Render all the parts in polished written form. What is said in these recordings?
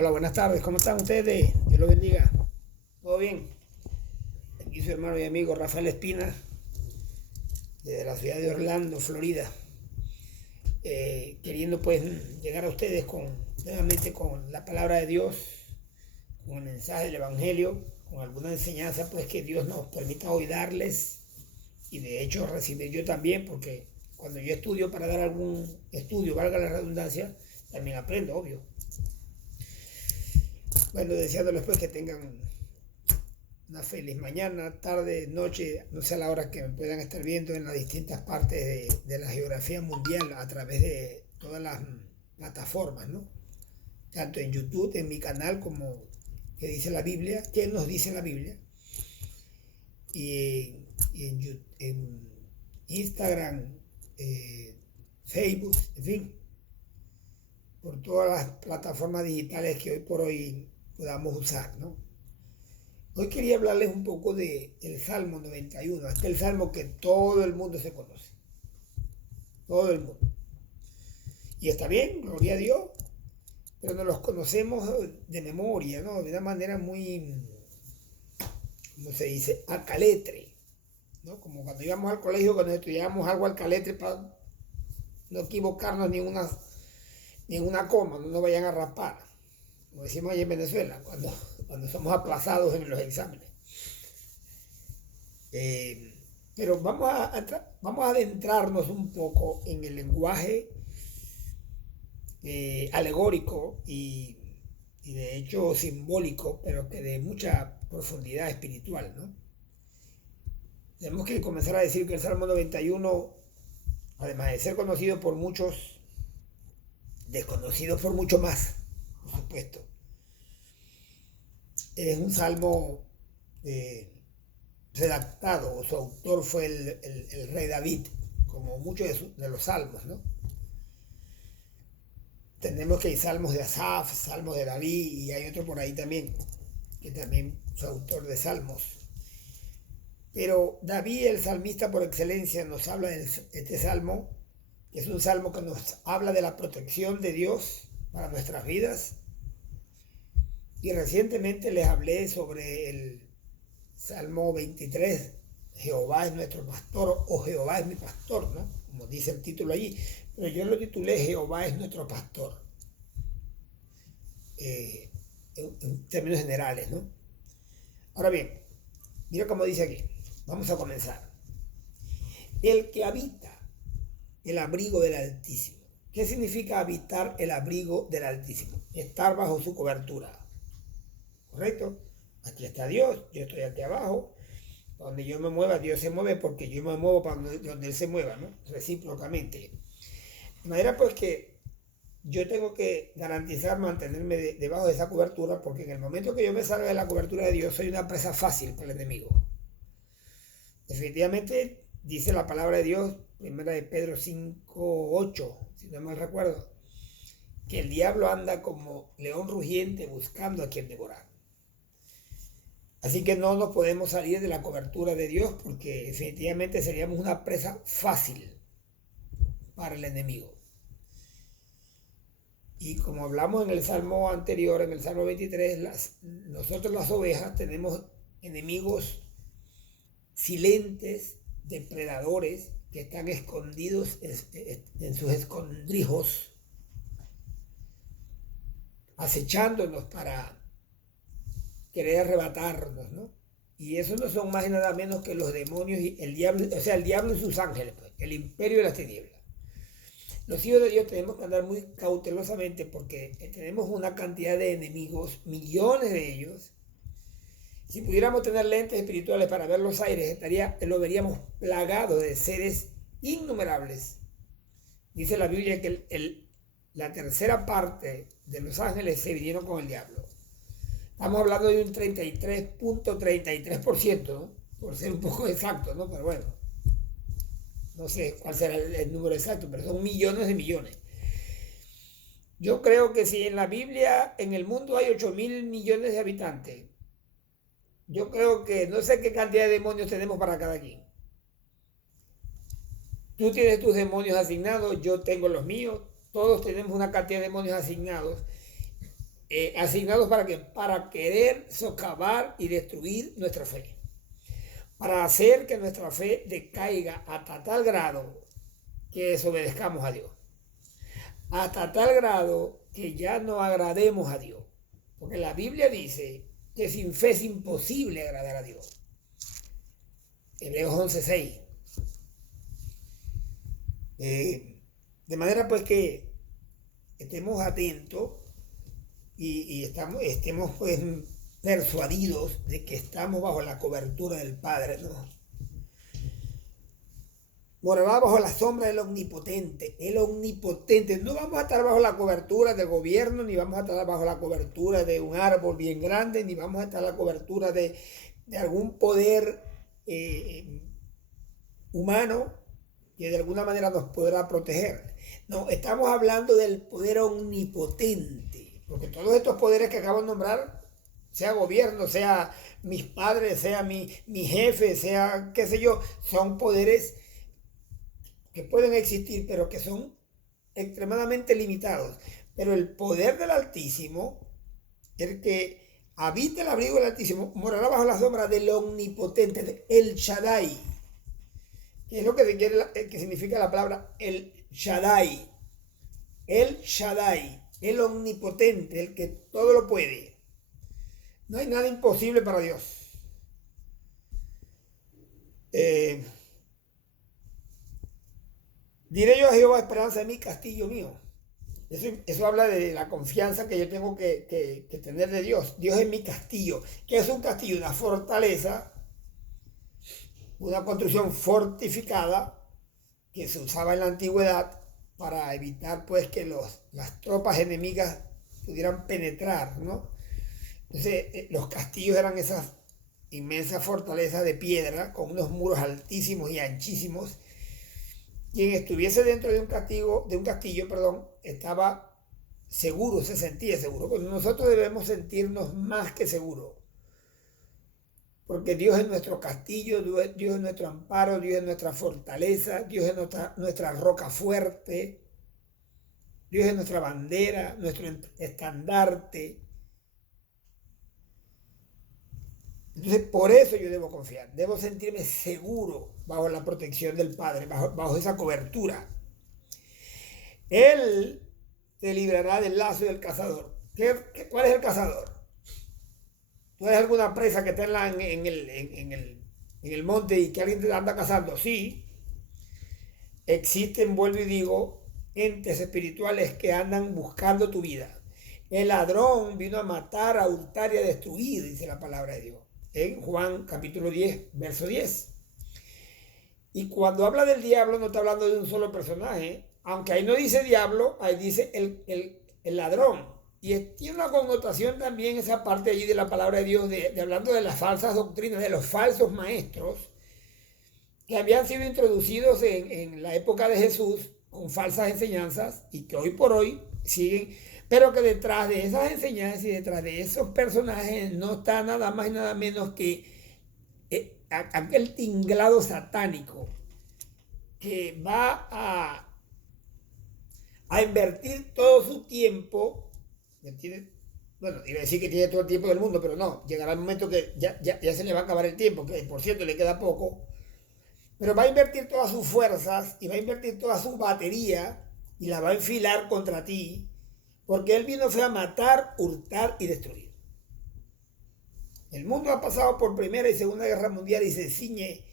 Hola, buenas tardes, ¿cómo están ustedes? Dios los bendiga. ¿Todo bien? Aquí su hermano y amigo Rafael Espina, desde la ciudad de Orlando, Florida, queriendo pues llegar a ustedes nuevamente con la palabra de Dios, con el mensaje del Evangelio, con alguna enseñanza pues que Dios nos permita hoy darles y de hecho recibir yo también, porque cuando yo estudio para dar algún estudio, valga la redundancia, también aprendo, obvio. Bueno, deseándoles pues que tengan una feliz mañana, tarde, noche, no sé a la hora que me puedan estar viendo en las distintas partes de la geografía mundial a través de todas las plataformas, ¿no? Tanto en YouTube, en mi canal, como que dice la Biblia, que nos dice la Biblia, y en Instagram, Facebook, en fin, por todas las plataformas digitales que hoy por hoy podamos usar, ¿no? Hoy quería hablarles un poco del Salmo 91, aquel salmo que todo el mundo se conoce, todo el mundo. Y está bien, gloria a Dios, pero nos los conocemos de memoria, ¿no? De una manera muy, ¿cómo se dice? Al caletre, ¿no? Como cuando íbamos al colegio, cuando estudiábamos algo al caletre para no equivocarnos ni en una coma, no nos vayan a raspar, como decimos allá en Venezuela, cuando somos aplazados en los exámenes. Pero vamos a adentrarnos un poco en el lenguaje alegórico y de hecho simbólico, pero que de mucha profundidad espiritual, ¿no? Tenemos que comenzar a decir que el Salmo 91, además de ser conocido por muchos, desconocido por mucho más, por supuesto, es un salmo redactado, o su autor fue el rey David, como muchos de los salmos, ¿no? Tenemos que hay salmos de Asaf, salmos de David, y hay otro por ahí también, que también es autor de salmos. Pero David, el salmista por excelencia, nos habla de este salmo, que es un salmo que nos habla de la protección de Dios para nuestras vidas. Y recientemente les hablé sobre el Salmo 23, Jehová es nuestro pastor, o Jehová es mi pastor, ¿no? Como dice el título allí. Pero yo lo titulé Jehová es nuestro pastor, en términos generales, ¿no? Ahora bien, mira cómo dice aquí. Vamos a comenzar. El que habita el abrigo del Altísimo. ¿Qué significa habitar el abrigo del Altísimo? Estar bajo su cobertura. ¿Correcto? Aquí está Dios, yo estoy aquí abajo. Donde yo me mueva, Dios se mueve porque yo me muevo para donde Él se mueva, ¿no? Recíprocamente. De manera pues que yo tengo que garantizar mantenerme debajo de esa cobertura, porque en el momento que yo me salga de la cobertura de Dios soy una presa fácil para el enemigo. Definitivamente dice la palabra de Dios, primera de Pedro 5:8, si no mal recuerdo, que el diablo anda como león rugiente buscando a quien devorar. Así que no nos podemos salir de la cobertura de Dios, porque definitivamente seríamos una presa fácil para el enemigo. Y como hablamos en el salmo anterior, en el salmo 23, nosotros las ovejas tenemos enemigos silentes, depredadores, que están escondidos en sus escondrijos, acechándonos para querer arrebatarnos, ¿no? Y eso no son más y nada menos que los demonios y el diablo, o sea, el diablo y sus ángeles, pues, el imperio de las tinieblas. Los hijos de Dios tenemos que andar muy cautelosamente porque tenemos una cantidad de enemigos, millones de ellos. Si pudiéramos tener lentes espirituales para ver los aires, lo veríamos plagado de seres innumerables. Dice la Biblia que la tercera parte de los ángeles se vinieron con el diablo. Estamos hablando de un 33.33%, ¿no? Por ser un poco exacto, ¿no? Pero bueno, no sé cuál será el número exacto, pero son millones de millones. Yo creo que si en la Biblia, en el mundo hay 8.000 millones de habitantes, yo creo que no sé qué cantidad de demonios tenemos para cada quien. Tú tienes tus demonios asignados, yo tengo los míos, todos tenemos una cantidad de demonios asignados. asignados para qué, para querer socavar y destruir nuestra fe, para hacer que nuestra fe decaiga hasta tal grado que desobedezcamos a Dios, hasta tal grado que ya no agrademos a Dios, porque la Biblia dice que sin fe es imposible agradar a Dios. Hebreos 11:6. De manera pues que estemos atentos y estemos pues persuadidos de que estamos bajo la cobertura del Padre, ¿no? Morará bajo la sombra del Omnipotente. El Omnipotente. No vamos a estar bajo la cobertura del gobierno, ni vamos a estar bajo la cobertura de un árbol bien grande, ni vamos a estar bajo la cobertura de algún poder humano que de alguna manera nos podrá proteger. No, estamos hablando del poder omnipotente, porque todos estos poderes que acabo de nombrar, sea gobierno, sea mis padres, sea mi jefe, sea qué sé yo, son poderes que pueden existir, pero que son extremadamente limitados. Pero el poder del Altísimo, el que habita el abrigo del Altísimo, morará bajo la sombra del Omnipotente, el Shaddai, que es lo que significa la palabra el Shaddai. El Shaddai, el Omnipotente, el que todo lo puede. No hay nada imposible para Dios. Diré yo a Jehová, esperanza de mí, castillo mío. Eso habla de la confianza que yo tengo que tener de Dios. Dios es mi castillo. ¿Qué es un castillo? Una fortaleza, una construcción fortificada que se usaba en la antigüedad para evitar pues que las tropas enemigas pudieran penetrar, ¿no? Entonces los castillos eran esas inmensas fortalezas de piedra con unos muros altísimos y anchísimos. Quien estuviese dentro de un castillo, estaba seguro, se sentía seguro. Pues nosotros debemos sentirnos más que seguros, porque Dios es nuestro castillo, Dios es nuestro amparo, Dios es nuestra fortaleza, Dios es nuestra roca fuerte, Dios es nuestra bandera, nuestro estandarte. Entonces, por eso yo debo confiar, debo sentirme seguro bajo la protección del Padre, bajo esa cobertura. Él te librará del lazo del cazador. ¿Cuál es el cazador? ¿Tú ves alguna presa que está en el monte y que alguien te anda cazando? Sí. Existen, vuelvo y digo, entes espirituales que andan buscando tu vida. El ladrón vino a matar, a hurtar y a destruir, dice la palabra de Dios. En Juan capítulo 10, verso 10. Y cuando habla del diablo no está hablando de un solo personaje, aunque ahí no dice diablo, ahí dice el ladrón. Y tiene una connotación también esa parte allí de la palabra de Dios, de hablando de las falsas doctrinas, de los falsos maestros que habían sido introducidos en la época de Jesús con falsas enseñanzas y que hoy por hoy siguen, pero que detrás de esas enseñanzas y detrás de esos personajes no está nada más y nada menos que aquel tinglado satánico que va a invertir todo su tiempo. Bueno, iba a decir que tiene todo el tiempo del mundo, pero no, llegará el momento que ya se le va a acabar el tiempo, que por cierto le queda poco, pero va a invertir todas sus fuerzas y va a invertir toda su batería y la va a enfilar contra ti, porque él fue a matar, hurtar y destruir. El mundo ha pasado por Primera y Segunda Guerra Mundial y se cierne,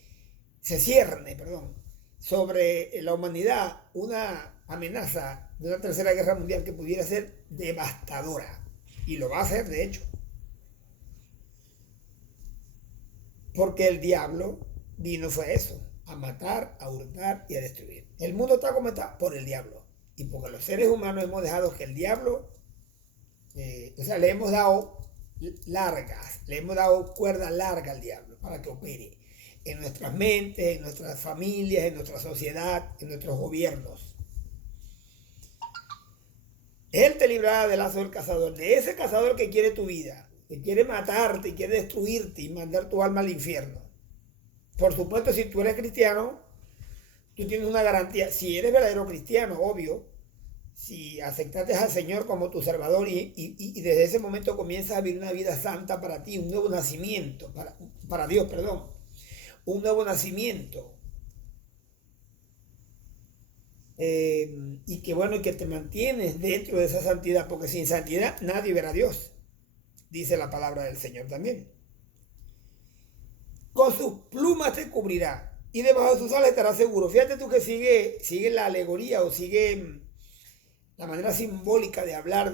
sobre la humanidad una amenaza de una Tercera Guerra Mundial que pudiera ser devastadora. Y lo va a hacer, de hecho. Porque el diablo fue eso, a matar, a hurtar y a destruir. El mundo está como está por el diablo. Y porque los seres humanos hemos dejado que el diablo, le hemos dado cuerda larga al diablo para que opere en nuestras mentes, en nuestras familias, en nuestra sociedad, en nuestros gobiernos. Él te librará del lazo del cazador, de ese cazador que quiere tu vida, que quiere matarte, quiere destruirte y mandar tu alma al infierno. Por supuesto, si tú eres cristiano, tú tienes una garantía. Si eres verdadero cristiano, obvio, si aceptaste al Señor como tu Salvador y desde ese momento comienzas a vivir una vida santa para ti, un nuevo nacimiento, para Dios, perdón, un nuevo nacimiento. Y que bueno, que te mantienes dentro de esa santidad, porque sin santidad nadie verá a Dios, dice la palabra del Señor también. Con sus plumas te cubrirá y debajo de sus alas estarás seguro. Fíjate tú que sigue la alegoría o sigue la manera simbólica de hablar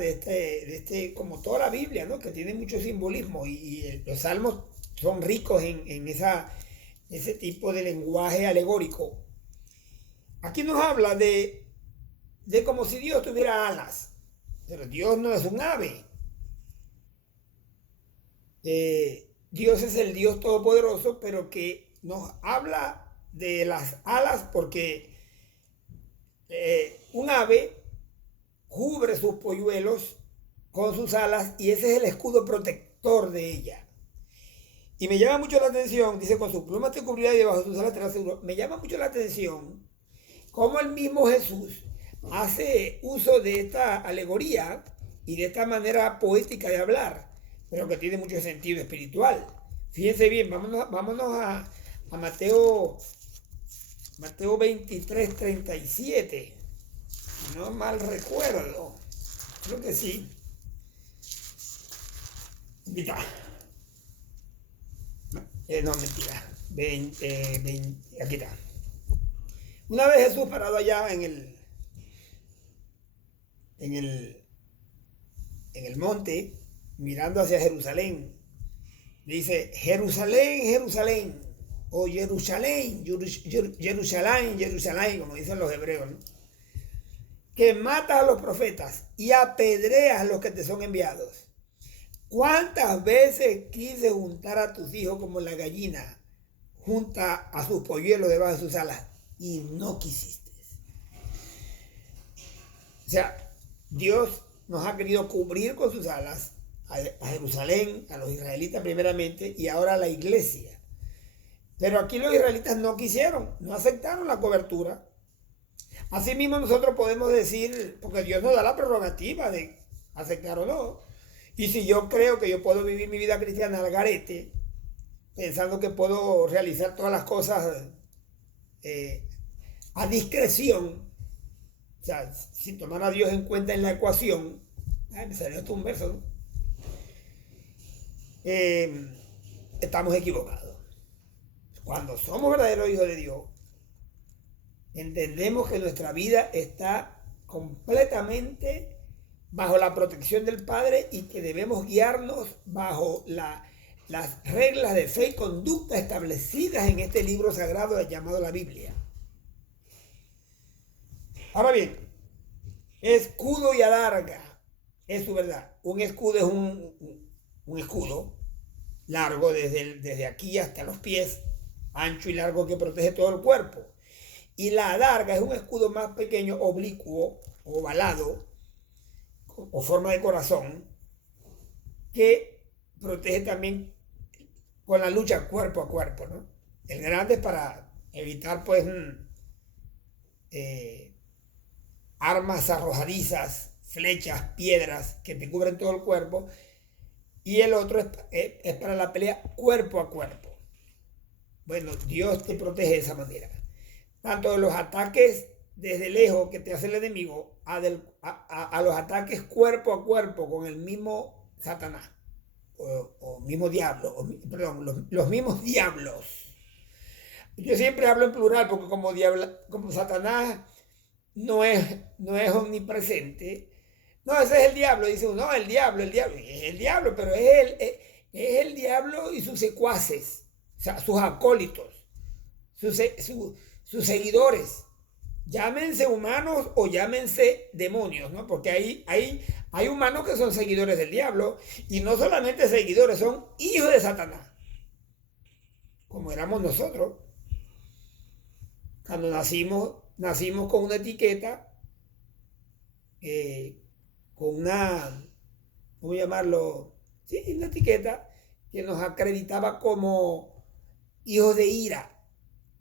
como toda la Biblia, ¿no? Que tiene mucho simbolismo y los salmos son ricos en ese tipo de lenguaje alegórico. Aquí nos habla de como si Dios tuviera alas, pero Dios no es un ave. Dios es el Dios todopoderoso, pero que nos habla de las alas porque un ave cubre sus polluelos con sus alas y ese es el escudo protector de ella. Y me llama mucho la atención, dice, con sus plumas te cubrirá y debajo de sus alas estarás seguro. Me llama mucho la atención cómo el mismo Jesús hace uso de esta alegoría y de esta manera poética de hablar, pero que tiene mucho sentido espiritual. Fíjense bien, vámonos a Mateo 23, 37. Si no mal recuerdo, creo que sí. Mentira. No, mentira. 20, aquí está. Una vez Jesús parado allá en el monte, mirando hacia Jerusalén, dice, Jerusalén, Jerusalén, o Jerusalén, Jerusalén, Jerusalén, como dicen los hebreos, ¿no? Que matas a los profetas y apedreas a los que te son enviados. ¿Cuántas veces quise juntar a tus hijos como la gallina junta a sus polluelos debajo de sus alas y no quisiste? O sea, Dios nos ha querido cubrir con sus alas a Jerusalén, a los israelitas primeramente y ahora a la iglesia. Pero aquí los israelitas no quisieron, no aceptaron la cobertura. Asimismo nosotros podemos decir, porque Dios nos da la prerrogativa de aceptar o no. Y si yo creo que yo puedo vivir mi vida cristiana al garete, pensando que puedo realizar todas las cosas a discreción, o sea, sin tomar a Dios en cuenta en la ecuación, me salió esto un verso, ¿no? Estamos equivocados. Cuando somos verdaderos hijos de Dios, entendemos que nuestra vida está completamente bajo la protección del Padre y que debemos guiarnos bajo las reglas de fe y conducta establecidas en este libro sagrado llamado la Biblia. Ahora bien, escudo y adarga es su verdad. Un escudo es un escudo largo desde aquí hasta los pies, ancho y largo que protege todo el cuerpo. Y la adarga es un escudo más pequeño, oblicuo, ovalado, o forma de corazón, que protege también con la lucha cuerpo a cuerpo, ¿no? El grande es para evitar, pues, armas arrojadizas, flechas, piedras que te cubren todo el cuerpo. Y el otro es para la pelea cuerpo a cuerpo. Bueno, Dios te protege de esa manera. Tanto de los ataques desde lejos que te hace el enemigo, a los ataques cuerpo a cuerpo con el mismo Satanás, o mismo diablo, perdón, los mismos diablos. Yo siempre hablo en plural porque como Satanás no es omnipresente. No, ese es el diablo, dice uno, no, el diablo, es el diablo, pero es el diablo y sus secuaces, o sea, sus acólitos, sus seguidores, llámense humanos o llámense demonios, ¿no? Porque hay humanos que son seguidores del diablo y no solamente seguidores, son hijos de Satanás, como éramos nosotros. Cuando nacimos con una etiqueta, con una, ¿cómo llamarlo? Sí, una etiqueta que nos acreditaba como hijos de ira,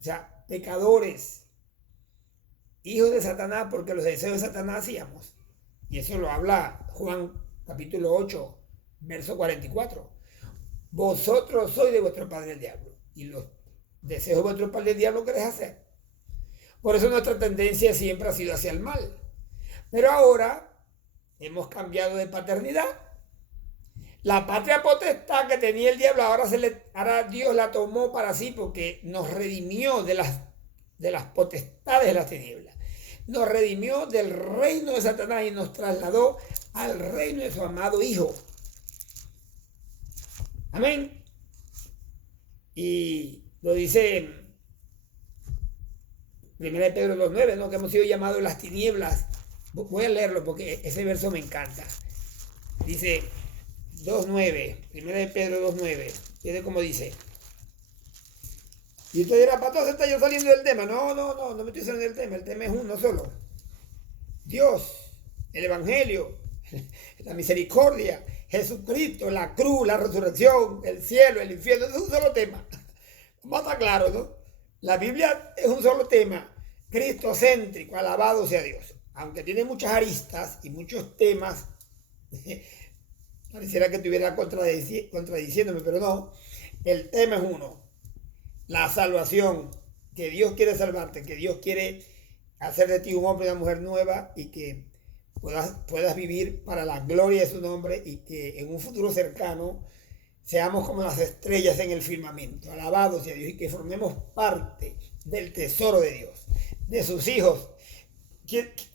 o sea, pecadores. hijos de Satanás porque los deseos de Satanás hacíamos. Y eso lo habla Juan capítulo 8, verso 44. Vosotros sois de vuestro padre el diablo y los deseos de vuestro padre el diablo queréis hacer. Por eso nuestra tendencia siempre ha sido hacia el mal. Pero ahora hemos cambiado de paternidad. La patria potestad que tenía el diablo ahora Dios la tomó para sí porque nos redimió de las potestades de las tinieblas. Nos redimió del reino de Satanás y nos trasladó al reino de su amado Hijo. Amén. Y lo dice 1 Pedro 2.9, ¿no? Que hemos sido llamados las tinieblas. Voy a leerlo porque ese verso me encanta. Dice 2.9, 1 Pedro 2.9. Fíjate cómo dice. Y usted dirá, Pato, ¿se está yo saliendo del tema? No me estoy saliendo del tema. El tema es uno solo. Dios, el Evangelio, la misericordia, Jesucristo, la cruz, la resurrección, el cielo, el infierno. Es un solo tema. Vamos a estar claro, ¿no? La Biblia es un solo tema. Cristocéntrico, alabado sea Dios. Aunque tiene muchas aristas y muchos temas, pareciera que estuviera contradiciéndome, pero no. El tema es uno. La salvación, que Dios quiere salvarte, que Dios quiere hacer de ti un hombre y una mujer nueva y que puedas vivir para la gloria de su nombre y que en un futuro cercano seamos como las estrellas en el firmamento, alabados sea Dios, y que formemos parte del tesoro de Dios, de sus hijos.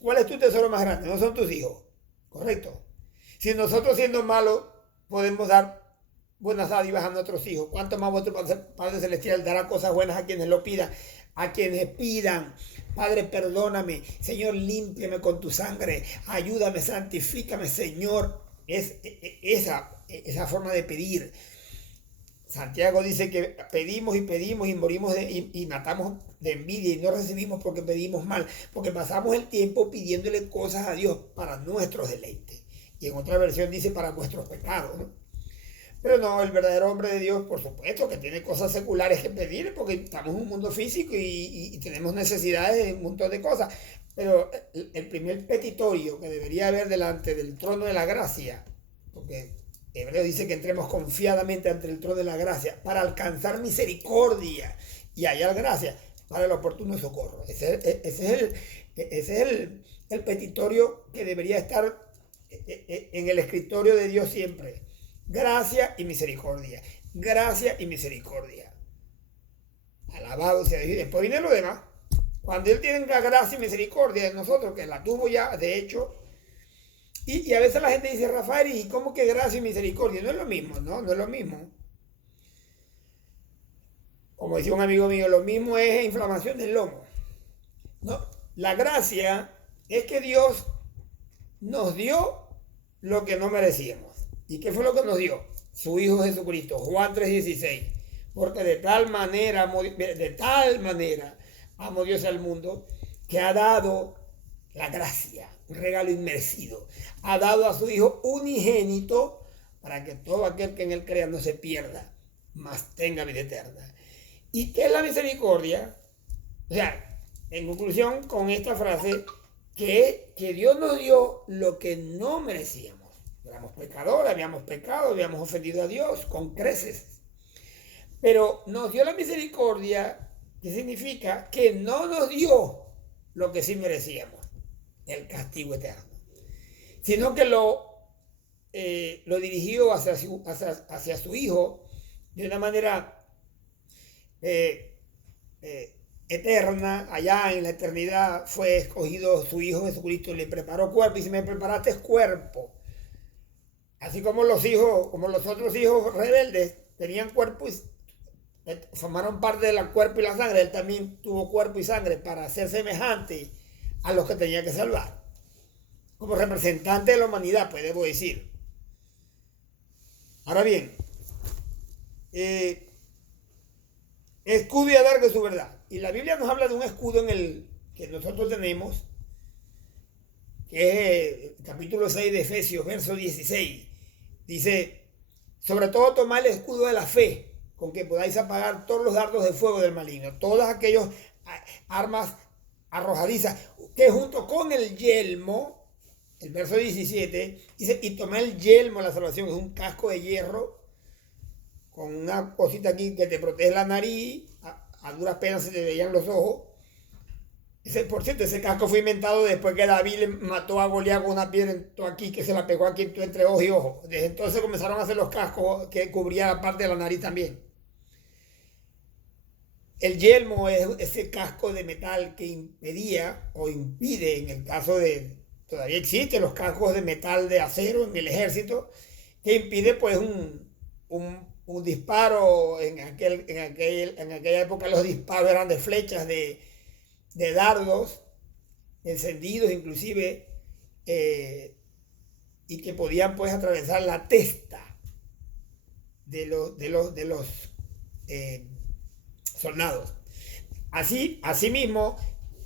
¿Cuál es tu tesoro más grande? No son tus hijos, ¿correcto? Si nosotros siendo malos podemos dar buenas dádivas a nuestros hijos, ¿cuánto más vuestro Padre Celestial dará cosas buenas a quienes lo pidan? A quienes pidan. Padre, perdóname, Señor, límpiame con tu sangre, ayúdame, santifícame, Señor. Esa forma de pedir. Santiago dice que pedimos y morimos y matamos de envidia y no recibimos porque pedimos mal, porque pasamos el tiempo pidiéndole cosas a Dios para nuestros deleites. Y en otra versión dice para nuestros pecados, ¿no? Pero no, el verdadero hombre de Dios, por supuesto, que tiene cosas seculares que pedir, porque estamos en un mundo físico y tenemos necesidades de un montón de cosas. Pero el primer petitorio que debería haber delante del trono de la gracia, porque Hebreo dice que entremos confiadamente ante el trono de la gracia para alcanzar misericordia y hallar gracia para el oportuno socorro. Ese es el petitorio que debería estar en el escritorio de Dios siempre. Gracia y misericordia. Gracia y misericordia. Alabado sea Dios. Después viene lo demás. Cuando Él tiene gracia y misericordia de nosotros, que la tuvo ya, de hecho. Y a veces la gente dice, Rafael, ¿y cómo que gracia y misericordia? No es lo mismo, ¿no? No es lo mismo. Como decía un amigo mío, lo mismo es inflamación del lomo. No, la gracia es que Dios nos dio lo que no merecíamos. ¿Y qué fue lo que nos dio? Su Hijo Jesucristo, Juan 3:16. Porque de tal manera amó Dios al mundo que ha dado la gracia, un regalo inmerecido. Ha dado a su Hijo unigénito para que todo aquel que en él crea no se pierda, mas tenga vida eterna. ¿Y qué es la misericordia? O sea, en conclusión con esta frase, que Dios nos dio lo que no merecíamos. Éramos pecadores, habíamos pecado, habíamos ofendido a Dios con creces. Pero nos dio la misericordia, que significa que no nos dio lo que sí merecíamos, el castigo eterno, sino que lo dirigió hacia su Hijo de una manera eterna. Allá en la eternidad fue escogido su Hijo Jesucristo, le preparó cuerpo, y si me preparaste cuerpo, así como los otros hijos rebeldes tenían cuerpo y formaron parte del cuerpo y la sangre, él también tuvo cuerpo y sangre para ser semejante a los que tenía que salvar. Como representante de la humanidad, pues debo decir. Ahora bien, escudo y adarga de su verdad. Y la Biblia nos habla de un escudo que nosotros tenemos, que es el capítulo 6 de Efesios, verso 16. Dice, sobre todo tomad el escudo de la fe, con que podáis apagar todos los dardos de fuego del maligno, todas aquellas armas arrojadiza, que junto con el yelmo, el verso 17, dice, y tomé el yelmo, la salvación, es un casco de hierro, con una cosita aquí que te protege la nariz, a duras penas se te veían los ojos. Por cierto, ese casco fue inventado después que David le mató a Goliat con una piedra aquí, que se la pegó aquí entre ojo y ojo. Desde entonces comenzaron a hacer los cascos que cubrían la parte de la nariz también. El yelmo es ese casco de metal que impedía o impide, en el caso de, todavía existen los cascos de metal de acero en el ejército, que impide pues un disparo. En aquella época los disparos eran de flechas, de dardos encendidos inclusive, y que podían pues atravesar la testa de los soldados. Asimismo,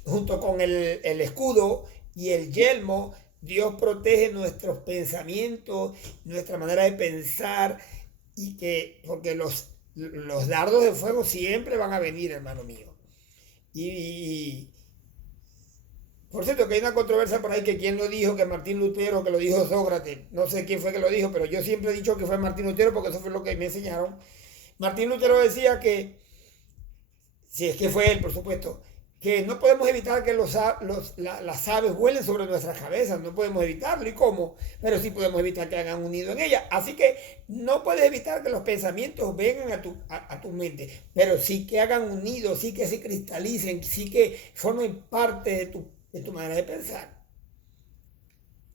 junto con el escudo y el yelmo, Dios protege nuestros pensamientos, nuestra manera de pensar, porque los dardos de fuego siempre van a venir, hermano mío. Y por cierto, que hay una controversia por ahí que quién lo dijo, que Martín Lutero, que lo dijo Sócrates. No sé quién fue que lo dijo, pero yo siempre he dicho que fue Martín Lutero porque eso fue lo que me enseñaron. Martín Lutero decía que, si es que fue él, por supuesto, que no podemos evitar que las aves vuelen sobre nuestras cabezas, no podemos evitarlo. ¿Y cómo? Pero sí podemos evitar que hagan un nido en ella. Así que no puedes evitar que los pensamientos vengan a tu mente, pero sí que hagan un nido, sí que se cristalicen, sí que formen parte de tu manera de pensar.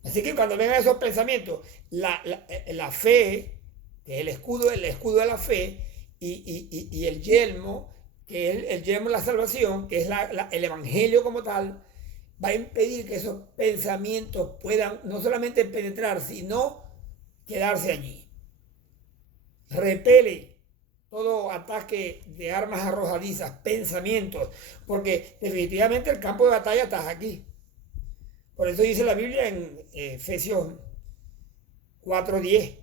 Así que cuando vengan esos pensamientos, la fe, que es el escudo de la fe, y el yelmo, que es el yelmo de la salvación, que es el evangelio como tal, va a impedir que esos pensamientos puedan no solamente penetrar, sino quedarse allí. Repele todo ataque de armas arrojadizas, pensamientos, porque definitivamente el campo de batalla está aquí. Por eso dice la Biblia en Efesios 4:10,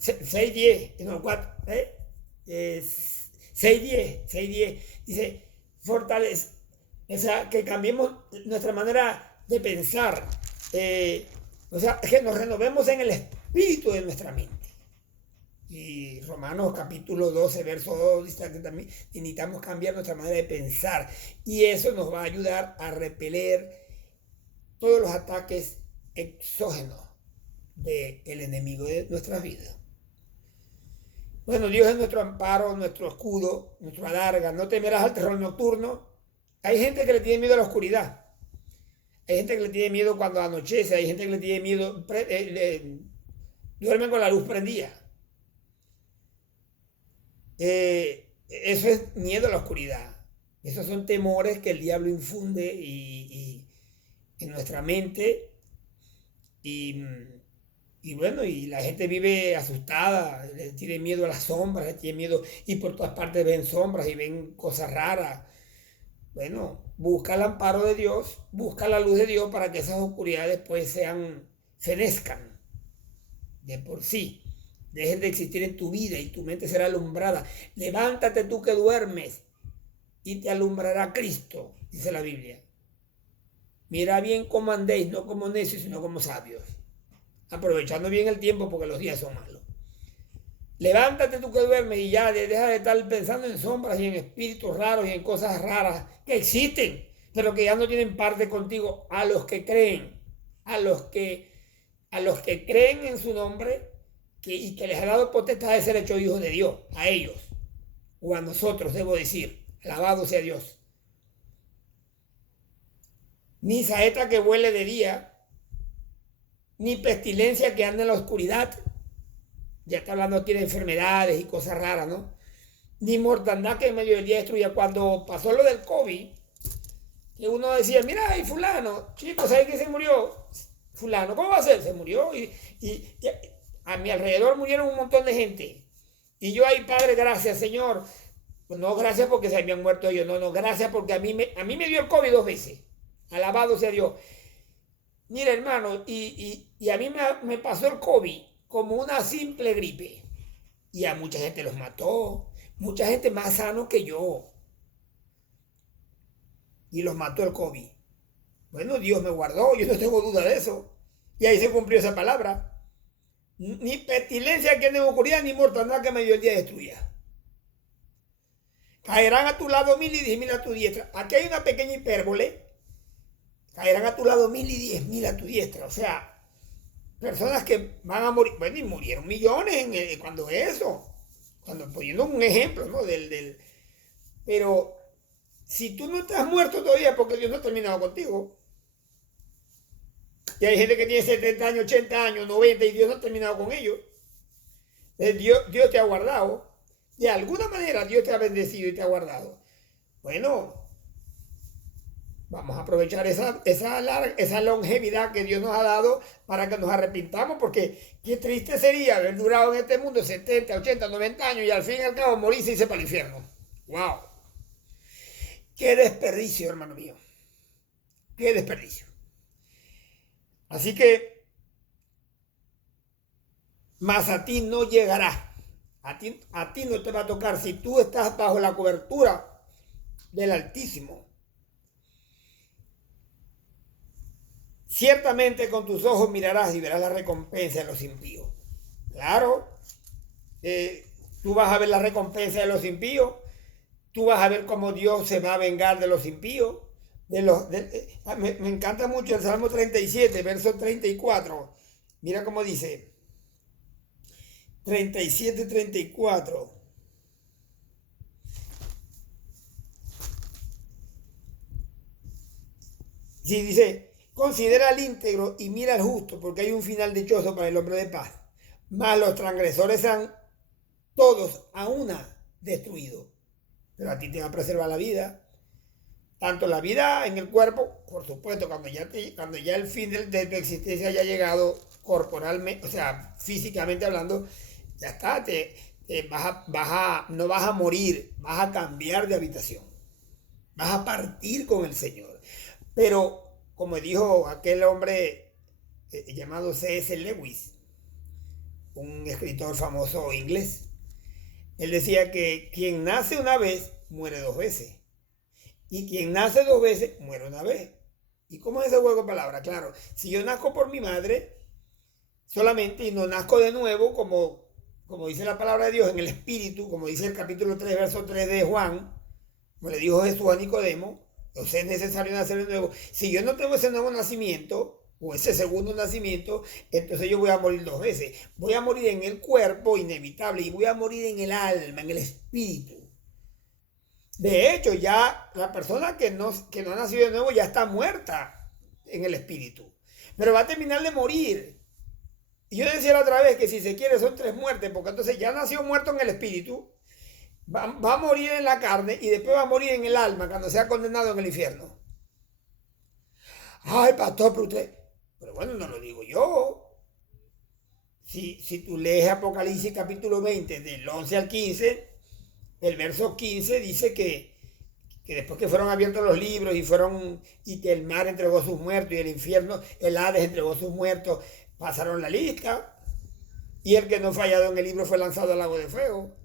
6:10, no, 6:10, dice, fortalece, o sea, que cambiemos nuestra manera de pensar, o sea, que nos renovemos en el espíritu de nuestra mente. Y Romanos capítulo 12, verso 2, dice que también necesitamos cambiar nuestra manera de pensar, y eso nos va a ayudar a repeler todos los ataques exógenos del enemigo de nuestras vidas. Bueno, Dios es nuestro amparo, nuestro escudo, nuestra adarga. No temerás al terror nocturno. Hay gente que le tiene miedo a la oscuridad. Hay gente que le tiene miedo cuando anochece. Hay gente que le tiene miedo, duermen con la luz prendida. Eso es miedo a la oscuridad. Esos son temores que el diablo infunde en nuestra mente. Y bueno, y la gente vive asustada, le tiene miedo a las sombras, le tiene miedo, y por todas partes ven sombras y ven cosas raras. Bueno, busca el amparo de Dios, busca la luz de Dios para que esas oscuridades pues fenezcan de por sí, dejen de existir en tu vida y tu mente será alumbrada. Levántate tú que duermes y te alumbrará Cristo, dice la Biblia. Mira bien cómo andéis, no como necios, sino como sabios, aprovechando bien el tiempo porque los días son malos. Levántate tú que duermes y ya deja de estar pensando en sombras y en espíritus raros y en cosas raras que existen, pero que ya no tienen parte contigo. A los que creen, a los que creen en su nombre y que les ha dado potestad de ser hechos hijos de Dios, a ellos, o a nosotros, debo decir, alabado sea Dios. Ni saeta que vuele de día, ni pestilencia que anda en la oscuridad. Ya está hablando aquí de enfermedades y cosas raras, ¿no? Ni mortandad que en medio del día destruya. Cuando pasó lo del COVID, que uno decía, mira, y fulano, chicos, ¿sabes que se murió? Fulano, ¿cómo va a ser? Se murió y a mi alrededor murieron un montón de gente. Y yo ahí, Padre, gracias, Señor. Pues no, gracias porque se habían muerto ellos. No, gracias porque a mí me dio el COVID 2 veces. Alabado sea Dios. Mira, hermano, y a mí me pasó el COVID como una simple gripe. Y a mucha gente los mató. Mucha gente más sano que yo. y los mató el COVID. Bueno, Dios me guardó, yo no tengo duda de eso. Y ahí se cumplió esa palabra. Ni pestilencia que no ocurría, ni mortandad que me dio el día destruya. Caerán a tu lado 1000 y 10.000 a tu diestra. Aquí hay una pequeña hipérbole. Caerán a tu lado 1000 y 10.000 a tu diestra. O sea, personas que van a morir. Bueno, y murieron millones cuando eso. Cuando poniendo un ejemplo, ¿no? Pero si tú no estás muerto todavía porque Dios no ha terminado contigo. Y hay gente que tiene 70 años, 80 años, 90 y Dios no ha terminado con ellos. Dios te ha guardado. De alguna manera Dios te ha bendecido y te ha guardado. Bueno, vamos a aprovechar esa longevidad que Dios nos ha dado para que nos arrepintamos, porque qué triste sería haber durado en este mundo 70, 80, 90 años y al fin y al cabo morirse y irse para el infierno. ¡Wow! ¡Qué desperdicio, hermano mío! ¡Qué desperdicio! Así que, más a ti no llegará. A ti no te va a tocar si tú estás bajo la cobertura del Altísimo. Ciertamente con tus ojos mirarás y verás la recompensa de los impíos. Claro, tú vas a ver la recompensa de los impíos. Tú vas a ver cómo Dios se va a vengar de los impíos. Me encanta mucho el Salmo 37, verso 34. Mira cómo dice. 37, 34. Sí, dice, considera al íntegro y mira al justo, porque hay un final dichoso para el hombre de paz. Mas los transgresores serán todos a una destruidos. Pero a ti te va a preservar la vida. Tanto la vida en el cuerpo, por supuesto, cuando ya el fin de tu existencia haya llegado corporalmente, o sea, físicamente hablando, ya está, no vas a morir, vas a cambiar de habitación, vas a partir con el Señor. Pero, como dijo aquel hombre llamado C.S. Lewis, un escritor famoso inglés, él decía que quien nace una vez, muere dos veces. Y quien nace dos veces, muere una vez. ¿Y cómo es ese juego de palabras? Claro, si yo nazco por mi madre solamente y no nazco de nuevo, como dice la palabra de Dios en el Espíritu, como dice el capítulo 3, verso 3 de Juan, como le dijo Jesús a Nicodemo, entonces es necesario nacer de nuevo. Si yo no tengo ese nuevo nacimiento, o ese segundo nacimiento, entonces yo voy a morir dos veces. Voy a morir en el cuerpo, inevitable, y voy a morir en el alma, en el espíritu. De hecho, ya la persona que no ha nacido de nuevo ya está muerta en el espíritu. Pero va a terminar de morir. Y yo decía la otra vez que si se quiere son tres muertes, porque entonces ya nació muerto en el espíritu, va a morir en la carne y después va a morir en el alma cuando sea condenado en el infierno. Ay, pastor, pero bueno, no lo digo yo. Si tú lees Apocalipsis capítulo 20, del 11 al 15, el verso 15 dice que después que fueron abiertos los libros y que el mar entregó sus muertos y el infierno, el Hades entregó sus muertos, pasaron la lista y el que no fallado en el libro fue lanzado al lago de fuego.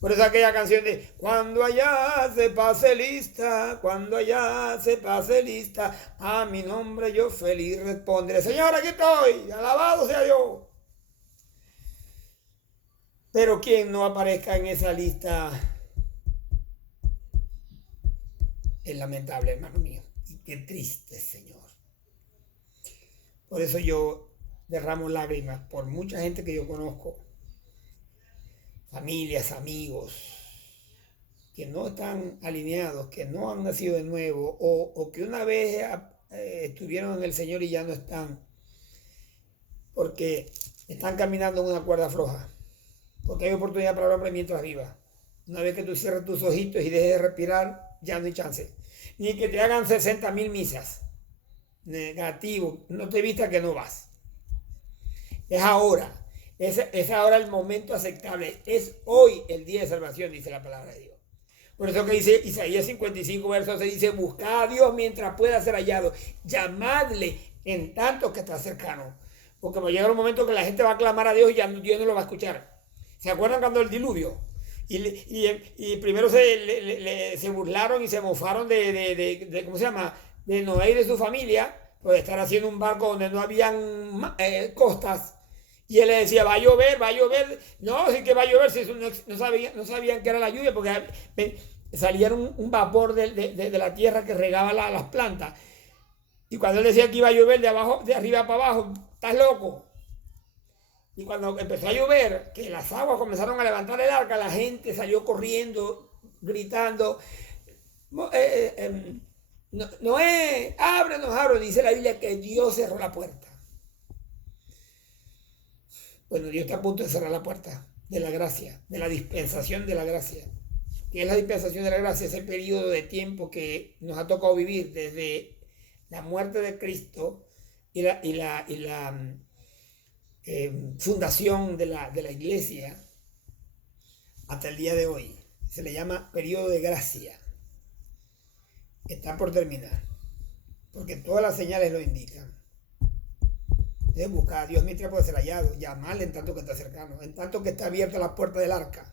Por eso aquella canción de cuando allá se pase lista, cuando allá se pase lista, a mi nombre yo feliz responderé. Señor, aquí estoy, alabado sea Dios. Pero quien no aparezca en esa lista es lamentable, hermano mío. Y qué triste, Señor. Por eso yo derramo lágrimas por mucha gente que yo conozco, familias, amigos, que no están alineados, que no han nacido de nuevo, o que una vez estuvieron en el Señor y ya no están, porque están caminando en una cuerda floja. Porque hay oportunidad para el hombre mientras viva. Una vez que tú cierres tus ojitos y dejes de respirar, ya no hay chance. Ni que te hagan 60.000 misas. Negativo. No te vistas que no vas. Es ahora. Es ahora el momento aceptable. Es hoy el día de salvación, dice la palabra de Dios. Por eso que dice Isaías 55, verso 6, dice, buscad a Dios mientras pueda ser hallado. Llamadle en tanto que está cercano. Porque va a llegar un momento que la gente va a clamar a Dios y ya Dios no lo va a escuchar. ¿Se acuerdan cuando el diluvio? Y primero se burlaron y se mofaron ¿cómo se llama? De Noé y de su familia, por estar haciendo un barco donde no habían costas. Y él le decía, va a llover, va a llover. No, sí que va a llover, si eso no sabían que era la lluvia, porque salía un vapor de la tierra que regaba las plantas. Y cuando él decía que iba a llover de arriba para abajo, estás loco. Y cuando empezó a llover, que las aguas comenzaron a levantar el arca, la gente salió corriendo, gritando, Noé, ábrenos, ábrenos. Dice la Biblia que Dios cerró la puerta. Bueno, Dios está a punto de cerrar la puerta de la gracia, de la dispensación de la gracia. ¿Qué es la dispensación de la gracia? Ese periodo de tiempo que nos ha tocado vivir desde la muerte de Cristo y la fundación de la iglesia hasta el día de hoy. Se le llama periodo de gracia. Está por terminar, porque todas las señales lo indican. Debes buscar a Dios mientras puede ser hallado, llamarle en tanto que está cercano, en tanto que está abierta la puerta del arca.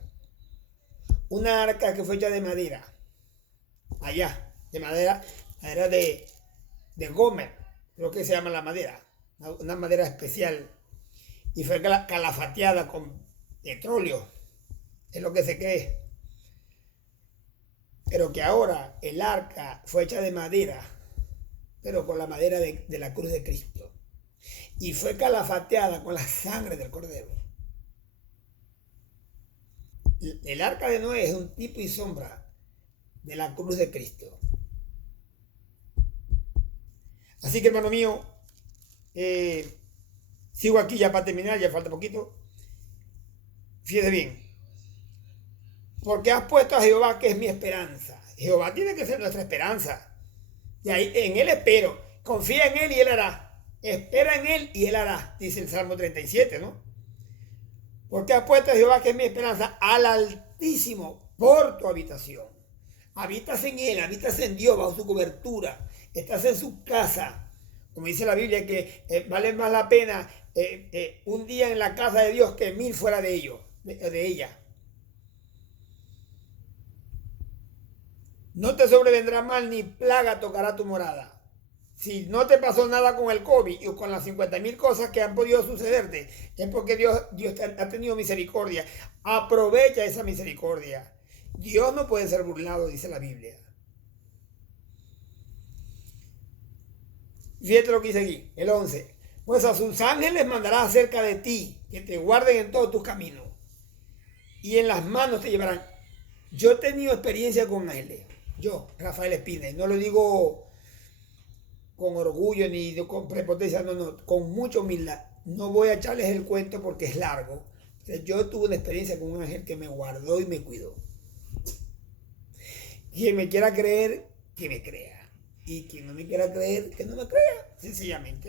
Una arca que fue hecha de madera, allá, de madera de Gómez, creo que se llama la madera, una madera especial, y fue calafateada con petróleo, es lo que se cree. Pero que ahora el arca fue hecha de madera, pero con la madera de la cruz de Cristo. Y fue calafateada con la sangre del Cordero. El arca de Noé es un tipo y sombra de la cruz de Cristo. Así que, hermano mío, sigo aquí ya para terminar, ya falta poquito. Fíjese bien. Porque has puesto a Jehová, que es mi esperanza. Jehová tiene que ser nuestra esperanza. Y ahí, en Él espero. Confía en Él y Él hará. Espera en Él y Él hará, dice el Salmo 37, ¿no? Porque has puesto a Jehová, que es mi esperanza, al Altísimo por tu habitación. Habitas en Él, habitas en Dios, bajo su cobertura. Estás en su casa. Como dice la Biblia, que vale más la pena un día en la casa de Dios que 1000 fuera de ella. No te sobrevendrá mal ni plaga tocará tu morada. Si no te pasó nada con el COVID o con las 50.000 cosas que han podido sucederte, es porque Dios ha tenido misericordia. Aprovecha esa misericordia. Dios no puede ser burlado, dice la Biblia. Fíjate lo que dice aquí, el 11. Pues a sus ángeles mandará acerca de ti, que te guarden en todos tus caminos. Y en las manos te llevarán. Yo he tenido experiencia con ángeles. Yo, Rafael Espina, y no lo digo con orgullo ni con prepotencia, no, con mucha humildad. No voy a echarles el cuento porque es largo. Yo tuve una experiencia con un ángel que me guardó y me cuidó. Quien me quiera creer, que me crea. Y quien no me quiera creer, que no me crea, sencillamente.